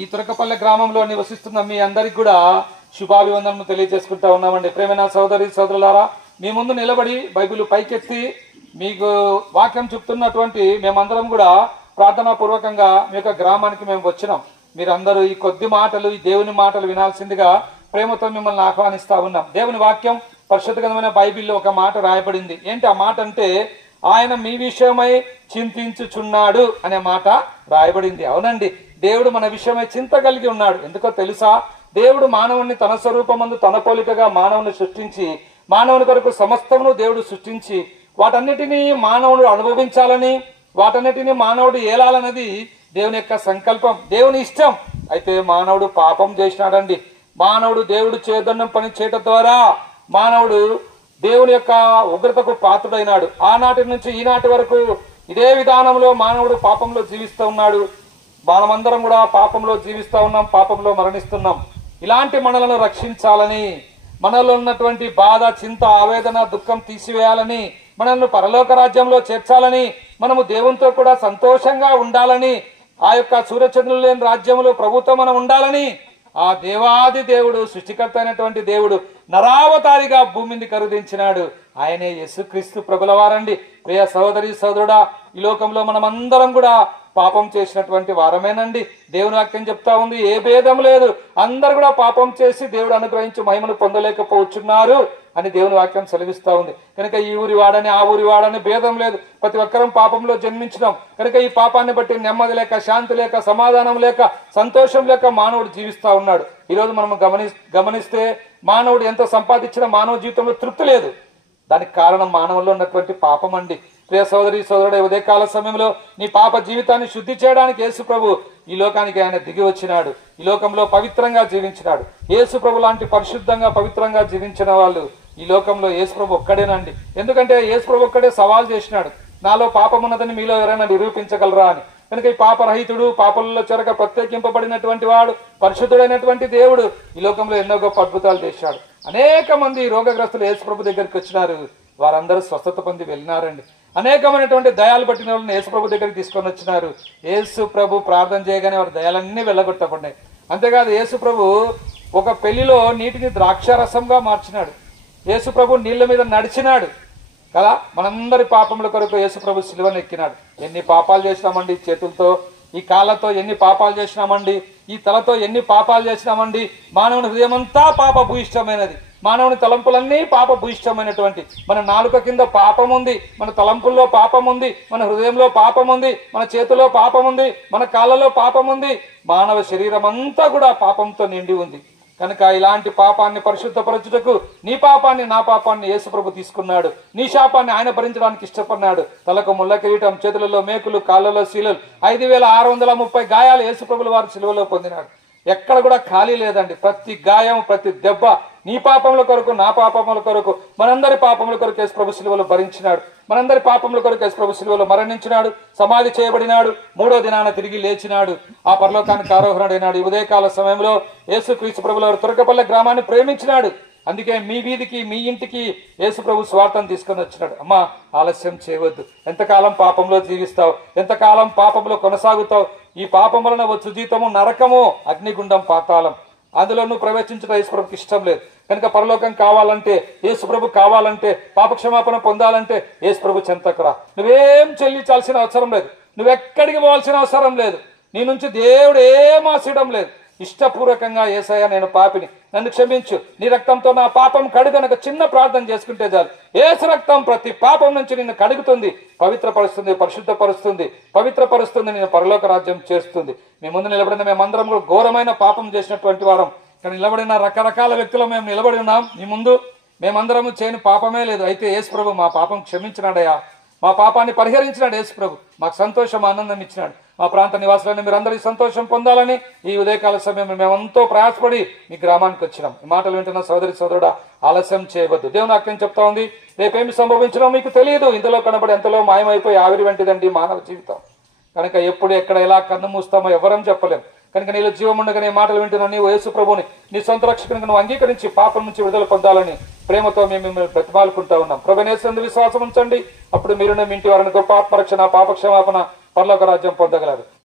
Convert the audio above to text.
ఈ తురకపల్లె గ్రామంలో నివసిస్తున్న మీ అందరికి కూడా శుభాభివందనలు తెలియజేసుకుంటా ఉన్నామండి. ప్రేమైన సోదరి సోదరులారా, మీ ముందు నిలబడి బైబిల్ పైకెత్తి మీకు వాక్యం చెప్తున్నటువంటి మేమందరం కూడా ప్రార్థనా పూర్వకంగా మీ యొక్క గ్రామానికి మేము వచ్చినాం. మీరందరూ ఈ కొద్ది మాటలు, ఈ దేవుని మాటలు వినాల్సిందిగా ప్రేమతో మిమ్మల్ని ఆహ్వానిస్తా ఉన్నాం. దేవుని వాక్యం పరిశుద్ధ గ్రంథమైన బైబిల్లో ఒక మాట రాయబడింది. ఏంటి ఆ మాట అంటే, ఆయన మీ విషయమై చింతించుచున్నాడు అనే మాట రాయబడింది. అవునండి, దేవుడు మన విషయమై చింత కలిగి ఉన్నాడు. ఎందుకో తెలుసా? దేవుడు మానవుని తన స్వరూపమందు తన పోలికగా మానవుని సృష్టించి, మానవుని కొరకు సమస్తమును దేవుడు సృష్టించి, వాటన్నిటినీ మానవుడు అనుభవించాలని, వాటన్నిటినీ మానవుడు ఏలాలన్నది దేవుని యొక్క సంకల్పం, దేవుని ఇష్టం. అయితే మానవుడు పాపం చేసినాడండి. మానవుడు దేవుడు చేదన్నం పని చేయటం ద్వారా మానవుడు దేవుని యొక్క ఉగ్రతకు పాత్రుడైనాడు. ఆనాటి నుంచి ఈనాటి వరకు ఇదే విధానంలో మానవుడు పాపంలో జీవిస్తూ ఉన్నాడు. మనమందరం కూడా పాపంలో జీవిస్తూ ఉన్నాం, పాపంలో మరణిస్తున్నాం. ఇలాంటి మనలను రక్షించాలని, మనలో ఉన్నటువంటి బాధ, చింత, ఆవేదన, దుఃఖం తీసివేయాలని, మనల్ని పరలోక రాజ్యంలో చేర్చాలని, మనము దేవునితో కూడా సంతోషంగా ఉండాలని, ఆ యొక్క సూర్యచంద్రులు లేని రాజ్యంలో ప్రభుత్వం మనం ఉండాలని ఆ దేవాది దేవుడు, సృష్టికర్త అయినటువంటి దేవుడు నరావతారిగా భూమిని కరుదించినాడు. ఆయనే యేసుక్రీస్తు ప్రభులవారండి. ప్రియ సహోదరి సోదరుడా, ఈ లోకంలో మనమందరం కూడా పాపం చేసినటువంటి వారమేనండి. దేవుని వాక్యం చెప్తా ఉంది, ఏ భేదం లేదు, అందరు కూడా పాపం చేసి దేవుడు అనుగ్రహించి మహిమను పొందలేకపోతున్నారు అని దేవుని వాక్యం సెలవిస్తా ఉంది. కనుక ఈ ఊరి వాడని ఆ ఊరి వాడని భేదం లేదు, ప్రతి ఒక్కరం పాపంలో జన్మించినాం. కనుక ఈ పాపాన్ని బట్టి నెమ్మది లేక, శాంతి లేక, సమాధానం లేక, సంతోషం లేక మానవుడు జీవిస్తా ఉన్నాడు. ఈరోజు మనం గమనిస్తే మానవుడు ఎంత సంపాదించినా మానవ జీవితంలో తృప్తి లేదు. దానికి కారణం మానవుల్లో ఉన్నటువంటి పాపం అండి. ప్రియ సోదరి సోదరుడు, ఉదయకాల సమయంలో నీ పాప జీవితాన్ని శుద్ధి చేయడానికి యేసు ప్రభు ఈ లోకానికి ఆయన దిగి వచ్చినాడు. ఈ లోకంలో పవిత్రంగా జీవించినాడు. యేసు ప్రభు లాంటి పరిశుద్ధంగా పవిత్రంగా జీవించిన వాళ్ళు ఈ లోకంలో యేసు ప్రభు ఒక్కడేనండి. ఎందుకంటే యేసు ప్రభు ఒక్కడే సవాల్ చేసినాడు, నాలో పాపం ఉన్నదని మీలో ఎవరైనా నిరూపించగలరా అని. కనుక ఈ పాపరహితుడు, పాపలలో చెరక ప్రత్యేకింపబడినటువంటి వాడు, పరిశుద్ధుడైనటువంటి దేవుడు ఈ లోకంలో ఎన్నో గొప్ప అద్భుతాలు చేశాడు. అనేక మంది రోగగ్రస్తులు యేసు ప్రభు దగ్గరికి వచ్చినారు, వారందరూ స్వస్థత పొంది వెళ్ళినారండి. అనేకమైనటువంటి దయాలు పట్టిన వాళ్ళని యేసు ప్రభు దగ్గరికి తీసుకొని వచ్చినారు. యేసు ప్రభు ప్రార్థన చేయగానే వారి దయాలన్నీ వెళ్ళగొట్టబడినాయి. అంతేకాదు, యేసు ప్రభు ఒక పెళ్లిలో నీటిని ద్రాక్షారసంగా మార్చినాడు. యేసు ప్రభు నీళ్ల మీద నడిచినాడు కదా. మనందరి పాపముల కొరకు యేసు ప్రభు సిలువను ఎక్కినాడు. ఎన్ని పాపాలు చేసినామండి, చేతులతో, ఈ కాళ్ళతో ఎన్ని పాపాలు చేసినామండి, ఈ తలతో ఎన్ని పాపాలు చేసినామండి. మానవుని హృదయం అంతా పాప భూయిష్టమైనది. మానవుని తలంపులన్నీ పాప భూయిష్టమైనటువంటి. మన నాలుక కింద పాపం ఉంది, మన తలంపుల్లో పాపం ఉంది, మన హృదయంలో పాపం ఉంది, మన చేతిలో పాపం ఉంది, మన కాళ్ళలో పాపం ఉంది. మానవ శరీరం అంతా కూడా పాపంతో నిండి ఉంది. కనుక ఇలాంటి పాపాన్ని పరిశుద్ధపరచుటకు నీ పాపాన్ని, నా పాపాన్ని యేసు ప్రభు తీసుకున్నాడు. నీ శాపాన్ని ఆయన భరించడానికి ఇష్టపడినాడు. తలకు ముళ్ళ కిరీటం, చేతులలో మేకులు, కాళ్ళలో శీలలు, 5630 గాయాలు యేసు ప్రభుల వారు సిలువలో పొందినాడు. ఎక్కడ కూడా ఖాళీ లేదండి. ప్రతి గాయం, ప్రతి దెబ్బ నీ పాపముల కొరకు, నా పాపముల కొరకు, మనందరి పాపముల కొరకు యేసు ప్రభు సిలువలో భరించినాడు. మనందరి పాపముల కొరకు యేసు ప్రభు సిలువలో మరణించినాడు, సమాధి చేయబడినాడు, 3వ దినాన తిరిగి లేచినాడు, ఆ పరలోకానికి ఆరోహణుడైనాడు. ఈ ఉదయకాల సమయంలో యేసుక్రీస్తు ప్రభుల వారు తురకపల్లె గ్రామాన్ని ప్రేమించినాడు. అందుకే మీ వీధికి, మీ ఇంటికి యేసు ప్రభు స్వార్థం తీసుకొని వచ్చినాడు. అమ్మా, ఆలస్యం చేయవద్దు. ఎంతకాలం పాపంలో జీవిస్తావు, ఎంతకాలం పాపంలో కొనసాగుతావు? ఈ పాపం వలన వచ్చు జీతము నరకము, అగ్నిగుండం, పాతాళం. అందులో నువ్వు ప్రవేశించడం యేసు ప్రభుకి ఇష్టం లేదు. కనుక పరలోకం కావాలంటే, యేసు ప్రభు కావాలంటే, పాపక్షమాపణ పొందాలంటే యేసు ప్రభు చెంతకు రా. నువ్వేం చెల్లించాల్సిన అవసరం లేదు, నువ్వెక్కడికి పోవాల్సిన అవసరం లేదు. నీ నుంచి దేవుడు ఏం ఆశించడం లేదు. ఇష్టపూర్వకంగా, యేసయ్య నేను పాపిని, నన్ను క్షమించు, నీ రక్తంతో నా పాపం కడుగనక చిన్న ప్రార్థన చేసుకుంటే చాలు. యేసు రక్తం ప్రతి పాపం నుంచి నిన్ను కడుగుతుంది, పవిత్రపరుస్తుంది, పరిశుద్ధపరుస్తుంది, పవిత్రపరుస్తుంది, నేను పరలోక రాజ్యం చేస్తుంది. మీ ముందు నిలబడిన మేమందరం కూడా ఘోరమైన పాపం చేసినటువంటి వారం. కానీ నిలబడిన రకరకాల వ్యక్తులు మేము నిలబడి ఉన్నాం మీ ముందు. మేమందరము చేయని పాపమే లేదు. అయితే యేసు ప్రభు మా పాపం క్షమించినాడయా, మా పాపాన్ని పరిహరించినాడు యేసు ప్రభు. మాకు సంతోషం, ఆనందం ఇచ్చినాడు. మా ప్రాంత నివాసులని మీరందరికీ సంతోషం పొందాలని ఈ ఉదయకాల సమయంలో మేమెంతో ప్రయాసపడి మీ గ్రామానికి వచ్చినాం. ఈ మాటలు వింటున్న సోదరి సోదరుడా, ఆలస్యం చేయవద్దు. దేవుని వాక్యం చెప్తా ఉంది, రేపేమి సంభవించినో మీకు తెలియదు. ఇందులో కనబడి ఎంతలో మాయమైపోయి ఆవిరి వంటిదండి మానవ జీవితం. కనుక ఎప్పుడు, ఎక్కడ, ఎలా కన్ను మూస్తామో ఎవరం చెప్పలేం. కనుక నీలో జీవం ఉండగానే మాటలు వింటున్నావు. నీవు యేసు ప్రభుని నీ సొంత రక్షకునిగా నువ్వు అంగీకరించి పాపం నుంచి విడుదల పొందాలని ప్రేమతో మేము మిమ్మల్ని బ్రతిమాలుకుంటా ఉన్నాం. ప్రభునేశ్వరుని విశ్వాసం ఉంచండి, అప్పుడు మీరు మీ ఇంటి వారిని గొప్ప ఆత్మరక్షణ, పాపక్షమాపణ, పరలోక రాజ్యం పొందగలరు.